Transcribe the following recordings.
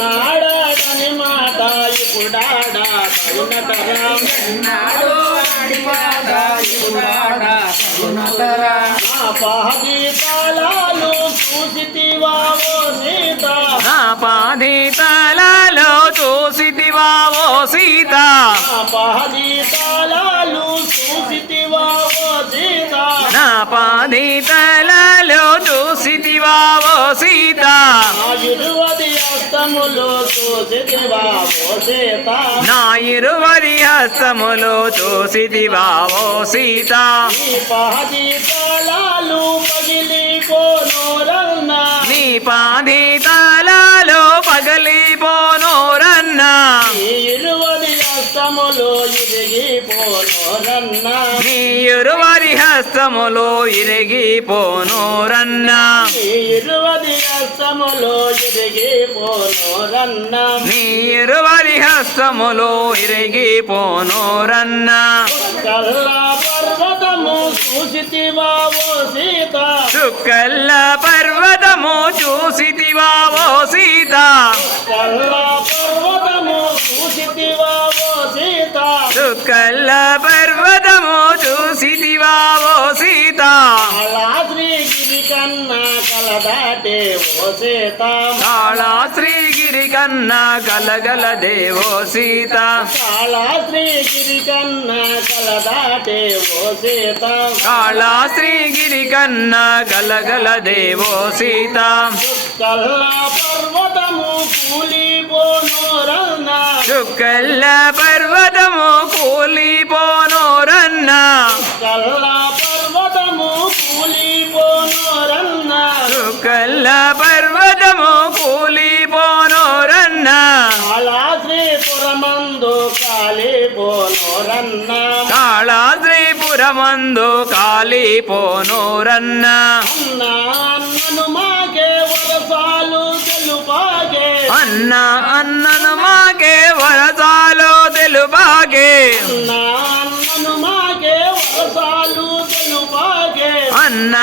నాడాడని మాట ఇప్పుడాడ ఉన్నతరా నాడు సీత పాది తాళాలు చూసితివా ఓ సీత నా పాది ఇరువది అస్తములు చూసితివా ఓ సీత. నా ఇరువరి హస్తములు చూసితివా ఓ సీత. అస్తములు ఇరిగిపోనోరన్నా. నీ ఇరువరి హస్తములు ఇరిగిపోనోరన్నా. నీ ఇరువది అస్తములు ఇరిగిపోనోరన్నా. నీ ఇరువరి హస్తములు ఇరిగిపోనోరన్నా. పర్వతము చూసితివా ఓ సీత. చుక్కల్ల పర్వతము చూసితివా ఓ సీత. చుక్కల్ల పర్వతము చూసితివా ఓ సీత. శ్రీగిరి కన్నా కలదాటే ఓ సీత. కాళా శ్రీగిరి కన్నా కలగల దేవో సీత. కాళా శ్రీగిరి కన్నా కలదాటే ఓ సీత. కాళా శ్రీగిరి కన్నా గలగల దేవో సీత. కల్లా పర్వతము కూలిపోనోరన్నా. చుక్కల్ల పర్వతము కూలిపోనోరన్నా. కల్లా పర్వతము కూలిపోనోరన్నా. చుక్కల్ల పర్వతము కూలిపోనోరన్నా. అలా శ్రీపురమందు కాలిపోనోరన్నా. కాళాద్రిపురమందు కాలిపోనోరన్నా. అన్న అన్నను మాకే అన్న అన్నను మాకే వరసాలో తెలుబాగే అన్న అన్నను మాకే వరసాలు తెలుపాగే అన్న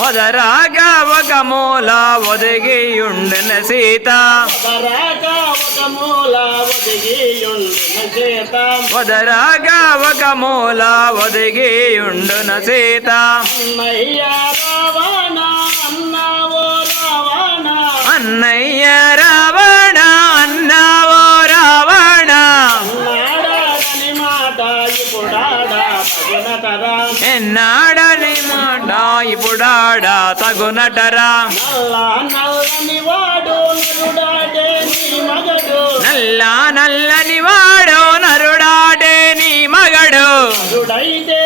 వదరాగా ఒక మూల ఒదిగియుండిన సీత. వదరాగా ఒక మూల ఒదిగియుండున సీత. అన్నయ్య రావణ ఇప్పుడాడా తగునటరా. నల్ల నల్లని వాడు నరుడాడే నీ మగడు. నల్ల నల్లని వాడో నరుడాడే నీ మగడు. నరుడైతే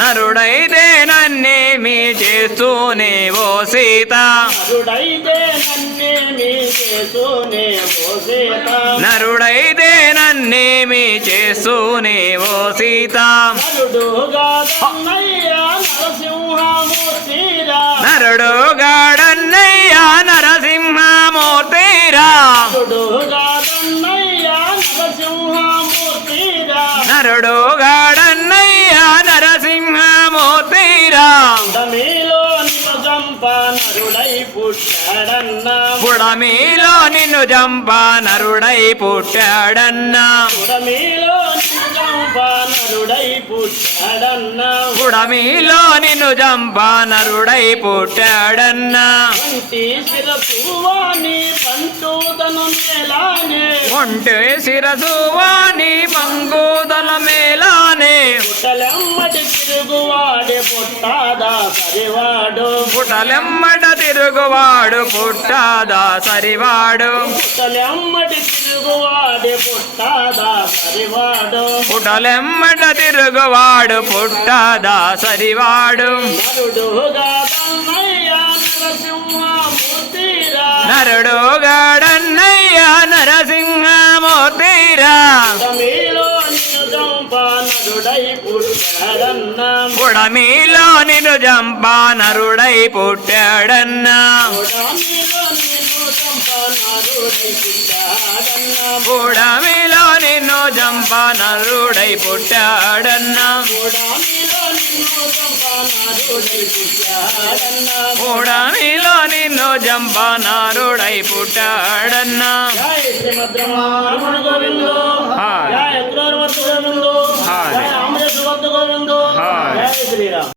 నరుడైతే నన్నేమి చేస్తూనే ఓ సీత. నరుడైతే నన్నేమి చేసునే ఓ సీత? నరుడు గాడన్నయ్య నరసింహమూర్తిరా. నరుడు గాడన్నయ్య పుడమిలో నిన్ను జంప నరుడై పుట్టాడన్నా. మీలో నిజంప నరుడై పుట్టాడన్నా. పుడమిలో నిన్ను జంప నరుడై పుట్టాడన్నా. ఒంటి శిరసు వాణి పంగుదల మేలానే. తిరుగువాడే పుట్టాదా సరివాడు? పుటలెమ్మట తిరుగువాడు పుట్టాదా సరివాడు? పుట్టలెమ్మటి తిరుగువాడే పుట్టాదా సరివాడు? పుటలెమ్మట తిరుగువాడు పుట్టాదా సరివాడు? నరుడుగా తన్నయ్య నరసింహమూర్తిరా. నరుడు గాడన్నయ్య నరసింహమూర్తిరా. నరుడై పుట్టాడన్నా. పుడమిలో నిన్ను జంప నరుడై పుట్టాడన్నా. మీలో నిన్ను నిన్ను జంపనరుడై పుట్టాడన్నా. నిన్ను జంపనరుడై